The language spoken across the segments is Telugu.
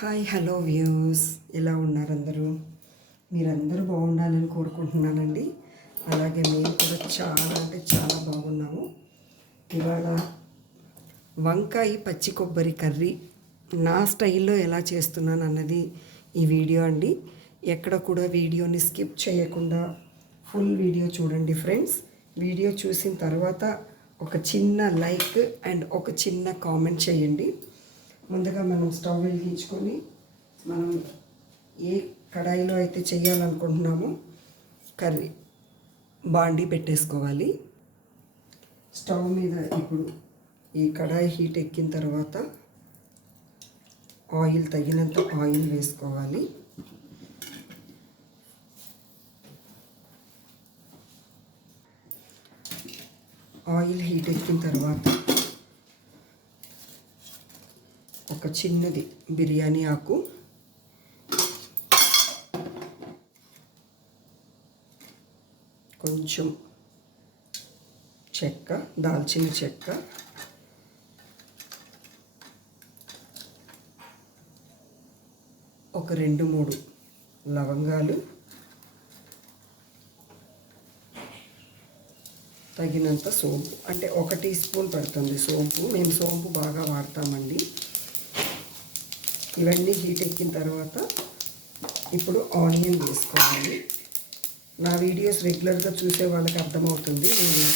Hi hello views. ఎలా ఉన్నారు అందరూ? మీరందరూ బాగుండాలని కోరుకుంటున్నానండి. అలాగే మేము కూడా చాలా అంటే చాలా బాగున్నాము. ఇవాళ వంకాయ పచ్చి కొబ్బరి కర్రీ నా స్టైల్లో ఎలా చేస్తున్నాను అన్నది ఈ వీడియో అండి. ఎక్కడ కూడా వీడియోని స్కిప్ చేయకుండా ఫుల్ వీడియో చూడండి ఫ్రెండ్స్. వీడియో చూసిన తర్వాత ఒక చిన్న లైక్ అండ్ ఒక చిన్న కామెంట్ చేయండి. ముందుగా మనం స్టవ్ వెలిగించుకొని మనం ఏ కడాయిలో అయితే చేయాలనుకుంటున్నామో కర్రీ బాండి పెట్టేసుకోవాలి. స్టవ్ మీద ఇప్పుడు ఈ కడాయి హీట్ ఎక్కిన తర్వాత ఆయిల్ తగినంత ఆయిల్ వేసుకోవాలి. ఆయిల్ హీట్ ఎక్కిన తర్వాత ఒక చిన్నది బిర్యానీ ఆకు. కొంచెం చెక్క దాల్చిన చెక్క. ఒక రెండు మూడు లవంగాలు. తగినంత సోంపు అంటే ఒక టీ స్పూన్ పడుతుంది సోంపు. మేము సోంపు బాగా వాడతామండి. ఇవన్నీ హీట్ ఎక్కిన తర్వాత ఇప్పుడు ఆనియన్ వేసుకోవాలి నా వీడియోస్ రెగ్యులర్గా చూసే వాళ్ళకి అర్థమవుతుంది. నేను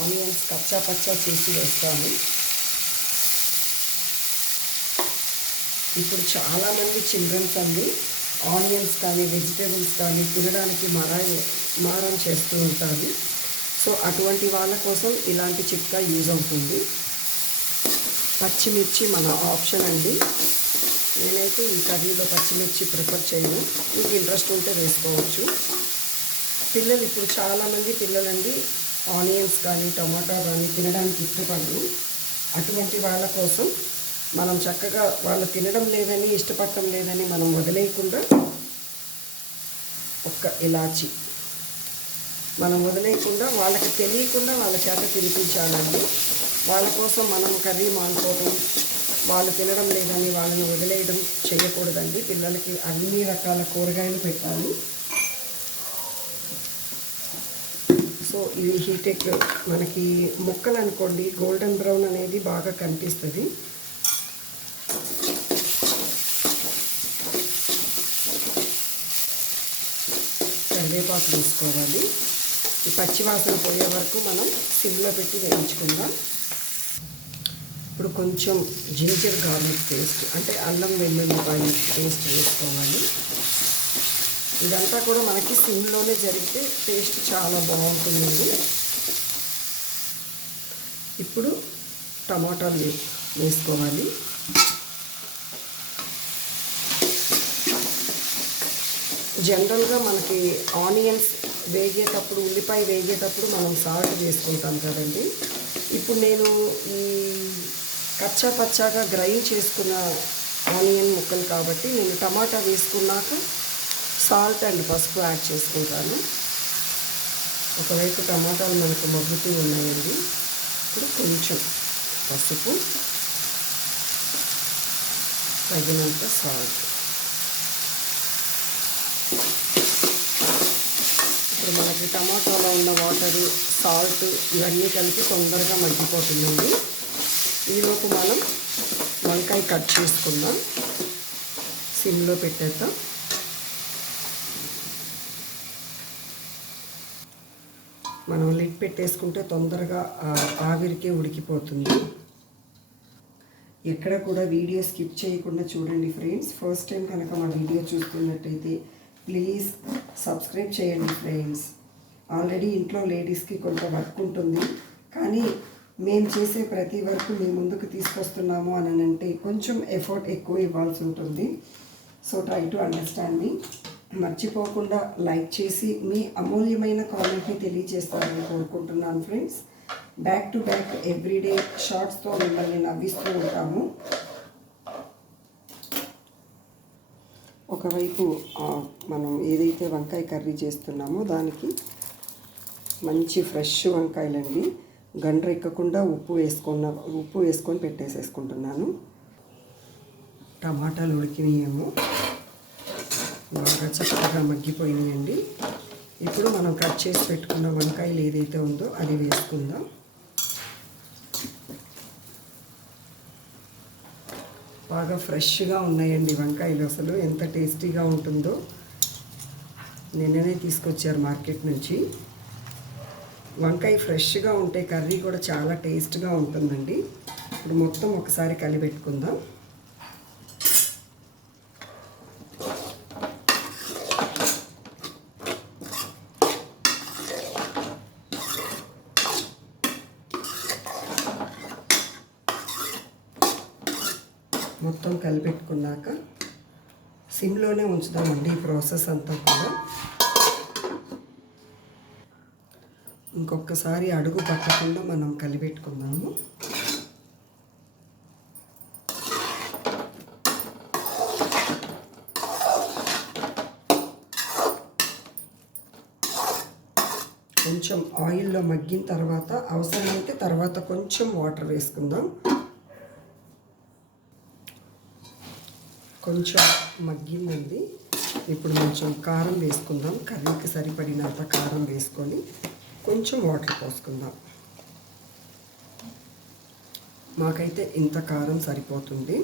ఆనియన్స్ కచ్చా పచ్చా చేసి వేస్తాను. ఇప్పుడు చాలామంది చిల్డ్రన్స్ అండి ఆనియన్స్ కానీ వెజిటేబుల్స్ కానీ తినడానికి మరా మారం చేస్తూ ఉంటారు. సో అటువంటి వాళ్ళ కోసం ఇలాంటి చిట్కా యూజ్ అవుతుంది. పచ్చిమిర్చి మన ఆప్షన్ అండి. నేనైతే ఈ కర్రీలో పచ్చిమిర్చి ప్రిఫర్ చేయను. మీకు ఇంట్రెస్ట్ ఉంటే వేసుకోవచ్చు. పిల్లలు ఇప్పుడు చాలామంది పిల్లలండి ఆనియన్స్ కానీ టమాటా కానీ తినడానికి ఇష్టపడరు. అటువంటి వాళ్ళ కోసం మనం చక్కగా వాళ్ళు తినడం లేదని ఇష్టపడటం లేదని మనం వదిలేయకుండా ఒక్క ఇలాచి మనం వదిలేయకుండా వాళ్ళకి తెలియకుండా వాళ్ళ చేత తినిపించాలండి. వాళ్ళ కోసం మనం కర్రీ మానుకోవడం వాళ్ళు తినడం లేదని వాళ్ళని వదిలేయడం చేయకూడదండి. పిల్లలకి అన్ని రకాల కూరగాయలు పెట్టాలి. సో ఇవి హీటెక్ మనకి ముక్కలు అనుకోండి గోల్డెన్ బ్రౌన్ అనేది బాగా కనిపిస్తుంది. కరివేపాకు తీసుకోవాలి. ఈ పచ్చివాసన పోయే వరకు మనం సిమ్లో పెట్టి వేయించుకుందాం. ఇప్పుడు కొంచెం జింజర్ గార్లిక్ పేస్ట్ అంటే అల్లం వెల్లుల్లిపాయ పేస్ట్ వేసుకోవాలి. ఇదంతా కూడా మనకి సిమ్లోనే జరిగితే టేస్ట్ చాలా బాగుంటుంది. ఇప్పుడు టమాటాలు వేసుకోవాలి. జనరల్గా మనకి ఆనియన్స్ వేగేటప్పుడు ఉల్లిపాయ వేగేటప్పుడు మనం సాల్ట్ వేసుకుంటాం కదండి. ఇప్పుడు నేను ఈ కచ్చా పచ్చాగా గ్రైండ్ చేసుకున్న ఆనియన్ ముక్కలు కాబట్టి నేను టమాటా వేసుకున్నాక సాల్ట్ అండ్ పసుపు యాడ్ చేసుకుంటాను. ఒకవైపు టమాటాలు మనకు మగ్గుతూ ఉన్నాయండి. ఇప్పుడు కొంచెం పసుపు తగినంత సాల్ట్. ఇప్పుడు మనకి టమాటాలో ఉన్న వాటరు సాల్ట్ ఇవన్నీ కలిపి తొందరగా మగ్గిపోతుందండి. ఈలోపు మనం వంకాయ కట్ చేసుకుందాం. సిమ్లో పెట్టేద్దాం. మనం లిడ్ పెట్టేసుకుంటే తొందరగా ఆవిరికే ఉడికిపోతుంది. ఎక్కడ కూడా వీడియో స్కిప్ చేయకుండా చూడండి ఫ్రెండ్స్. ఫస్ట్ టైం కనుక మా వీడియో చూస్తున్నట్టయితే ప్లీజ్ సబ్స్క్రైబ్ చేయండి ఫ్రెండ్స్. ఆల్రెడీ ఇంట్లో లేడీస్కి కొంత వర్క్ ఉంటుంది. కానీ మేము చేసే ప్రతి వర్క్ మీ ముందుకు తీసుకొస్తున్నాము అని అంటే కొంచెం ఎఫర్ట్ ఎక్కువ ఇవ్వాల్సి ఉంటుంది. సో ట్రై టు అండర్స్టాండ్ మీ మర్చిపోకుండా లైక్ చేసి మీ అమూల్యమైన కామెంట్ని తెలియజేస్తారని కోరుకుంటున్నాను friends. Back to back everyday షార్ట్స్తో మిమ్మల్ని నవ్విస్తూ ఉంటాము. ఒకవైపు మనం ఏదైతే వంకాయ కర్రీ చేస్తున్నామో దానికి మంచి ఫ్రెష్ వంకాయలండి. గండ్ర ఎక్కకుండా ఉప్పు వేసుకున్న ఉప్పు వేసుకొని పెట్టేసేసుకుంటున్నాను. టమాటాలు ఉడికినాయేమో. బాగా చక్కగా మగ్గిపోయినాయండి. ఇప్పుడు మనం కట్ చేసి పెట్టుకున్న వంకాయలు ఏదైతే ఉందో అది వేసుకుందాం. బాగా ఫ్రెష్గా ఉన్నాయండి వంకాయలు అసలు. ఎంత టేస్టీగా ఉంటుందో నిన్ననే తీసుకొచ్చారు మార్కెట్ నుంచి. వంకాయ ఫ్రెష్గా ఉంటే కర్రీ కూడా చాలా టేస్ట్గా ఉంటుందండి. ఇప్పుడు మొత్తం ఒకసారి కలిపెట్టుకుందాం మొత్తం కలిపెట్టుకున్నాక సిమ్లోనే ఉంచుదామండి ఈ ప్రాసెస్ అంతా కూడా. ఇంకొకసారి అడుగు పట్టకుండా మనం కలిపెట్టుకుందాము. కొంచెం ఆయిల్లో మగ్గిన తర్వాత అవసరమైతే తర్వాత కొంచెం వాటర్ వేసుకుందాం. కొంచెం మగ్గిందండి. ఇప్పుడు కొంచెం కారం వేసుకుందాం. కర్రీకి సరిపడినంత కారం వేసుకొని కొంచెం వాటర్ పోసుకుందాం. మాకైతే ఇంత కారం సరిపోతుంది.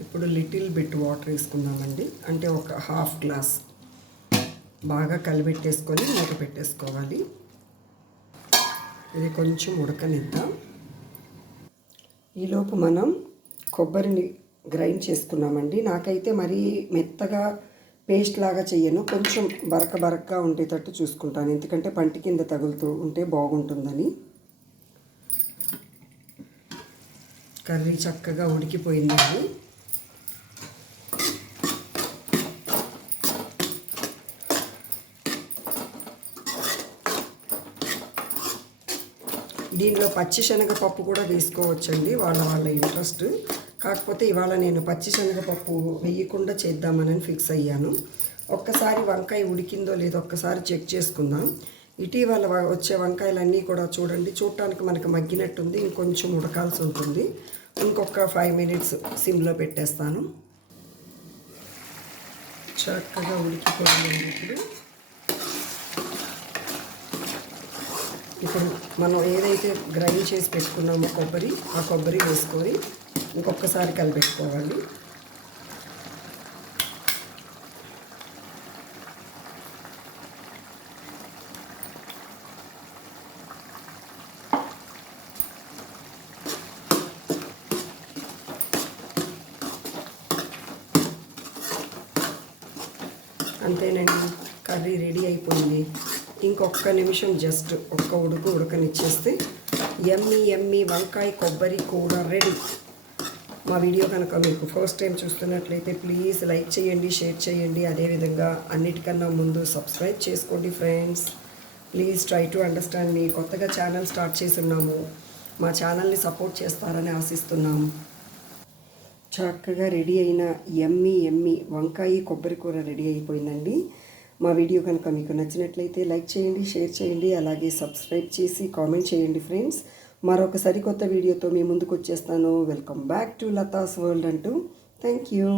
ఇప్పుడు లిటిల్ బిట్ వాటర్ వేసుకుందామండి. అంటే ఒక హాఫ్ గ్లాస్. బాగా కలిపెట్టేసుకొని మూత పెట్టేసుకోవాలి. ఇది కొంచెం ఉడకనిద్దాం. ఈలోపు మనం కొబ్బరిని గ్రైండ్ చేసుకున్నామండి. నాకైతే మరీ మెత్తగా పేస్ట్ లాగా చేయను కొంచెం బరక బరకగా ఉండేటట్టు చూసుకుంటాను. ఎందుకంటే పంటి కింద తగులుతూ ఉంటే బాగుంటుందని. కర్రీ చక్కగా ఉడికిపోయిందండి దీనిలో పచ్చి శనగపప్పు కూడా వేసుకోవచ్చండి. వాళ్ళ వాళ్ళ ఇంట్రెస్ట్. కాకపోతే ఇవాళ నేను పచ్చి శనగపప్పు వేయకుండా చేద్దామని ఫిక్స్ అయ్యాను. ఒక్కసారి వంకాయ ఉడికిందో లేదో ఒక్కసారి చెక్ చేసుకుందాం. ఇటీవల వచ్చే వంకాయలన్నీ కూడా చూడండి. చూడటానికి మనకు మగ్గినట్టుంది. ఇంకొంచెం ఉడకాల్సి ఉంటుంది. ఇంకొక ఫైవ్ మినిట్స్ సిమ్లో పెట్టేస్తాను. చక్కగా ఉడికిపోయింది ఇప్పుడు. ఇప్పుడు మనం ఏదైతే గ్రైండ్ చేసి పెట్టుకున్నామో కొబ్బరి ఆ కొబ్బరి వేసుకొని ఇంకొకసారి కలిపెట్టుకోవాలి. అంతేనండి కర్రీ రెడీ అయిపోయింది. ఇంకొక నిమిషం జస్ట్ ఒక్క ఉడుకు ఉడకనిచ్చేస్తే ఎమ్మి ఎమ్మి వంకాయ కొబ్బరి కూర రెడీ మా వీడియో కనుక మీకు ఫస్ట్ టైం చూస్తున్నట్లయితే ప్లీజ్ లైక్ చేయండి షేర్ చేయండి. అదేవిధంగా అన్నిటికన్నా ముందు సబ్స్క్రైబ్ చేసుకోండి friends please try to understand మీ కొత్తగా ఛానల్ స్టార్ట్ చేసి ఉన్నాము. మా ఛానల్ని సపోర్ట్ చేస్తారని ఆశిస్తున్నాము చక్కగా రెడీ అయిన ఎమ్మి ఎమ్మి వంకాయ కొబ్బరి కూర రెడీ అయిపోయిందండి. మా వీడియో కనుక మీకు నచ్చినట్లయితే లైక్ చేయండి షేర్ చేయండి అలాగే సబ్స్క్రైబ్ చేసి కామెంట్ చేయండి ఫ్రెండ్స్. మరొకసారి కొత్త వీడియోతో మీ ముందుకు వచ్చేస్తాను. Welcome back to Latha's world అంటూ. Thank you